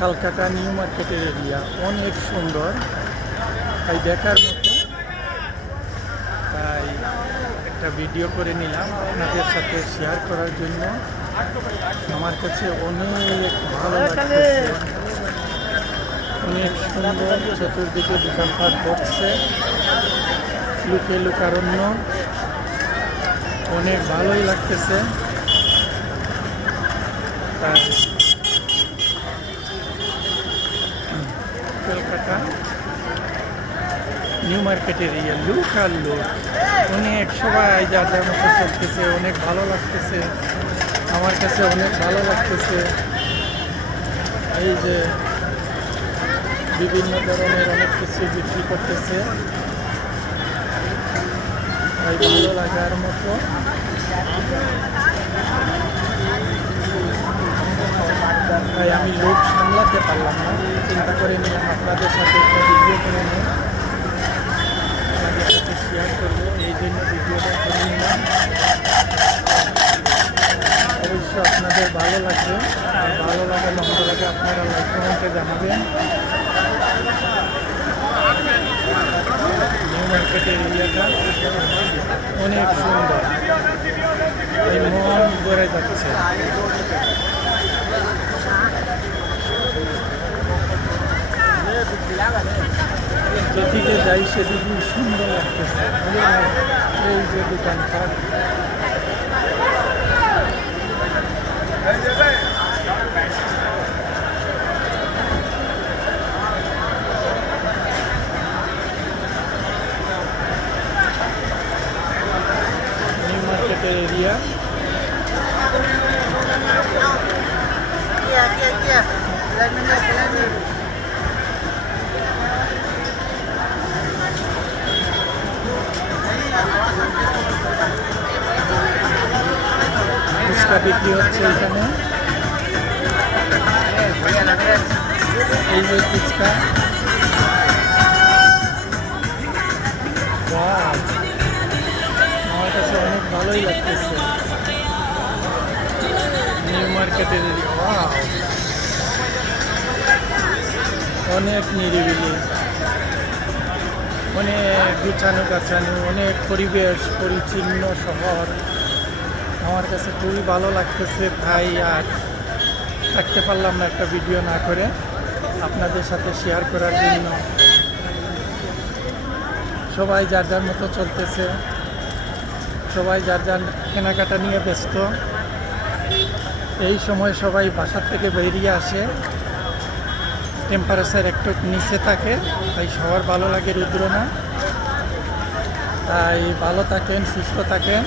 Calcutta new মার্কেটের area. অনেক সুন্দর। তাই দেখার মতো। তাই একটা ভিডিও করে নিলাম আপনাদের সাথে শেয়ার করার জন্য। আমার কাছে অনেক ভালো লাগছে। অনেক সুন্দর চতুর্দিকে দোকানপাট করছে লুকে লুকারণ্য। অনেক ভালোই লাগতেছে। তাই নিউ মার্কেটের এরিয়া লুক আর লুক, অনেক সবাই যার যার মতো চলতেছে, অনেক ভালো লাগতেছে, আমার কাছে অনেক ভালো লাগতেছে। এই যে বিভিন্ন ধরনের অনেক কিছু বিক্রি করতেছে। তাই ভালো লাগার মতো। তাই আমি লোক সামলাতে পারলাম না। চিন্তা করে নিলাম আপনাদের সাথে একটা ভিডিও করে নিয়ে আপনাদের সাথে শেয়ার করব এই জন্য আপনাদের ভালো লাগবে। আর ভালো লাগে মন্দ লাগে আপনারা লাইক কমেন্টে জানাবেন। অনেক সুন্দর। এই মন ভরে যাচ্ছে। যাই সেদিকে সুন্দর লাগতেছে এই যে দোকানপাট নিউ এরিয়া। ফুচকা বিক্রি হচ্ছে এখানে। এই যে ফুচকা। আমার কাছে অনেক ভালোই লাগতেছে। নিউ মার্কেটের অনেক নিরিবিলি। অনেক গুছানো গাছানো অনেক পরিবেশ, পরিচ্ছন্ন শহর। আমার কাছে খুবই ভালো লাগতেছে তাই আর থাকতে পারলাম না একটা ভিডিও না করে আপনাদের সাথে শেয়ার করার জন্য। সবাই যার যার মতো চলতেছে, সবাই যার যার কেনাকাটা নিয়ে ব্যস্ত, এই সময় সবাই বাসার থেকে বেরিয়ে আসে। টেম্পারেচার একটু নিচে থাকে, তাই সবার ভালো লাগে রুদ্র না তাই ভালো থাকেন, সুস্থ থাকেন।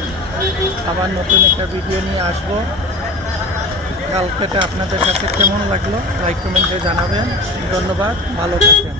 আবার নতুন একটা ভিডিও নিয়ে আসব। কালকেটা আপনাদের কাছে কেমন লাগল? লাইক কমেন্টে জানাবেন। ধন্যবাদ, ভালো থাকেন।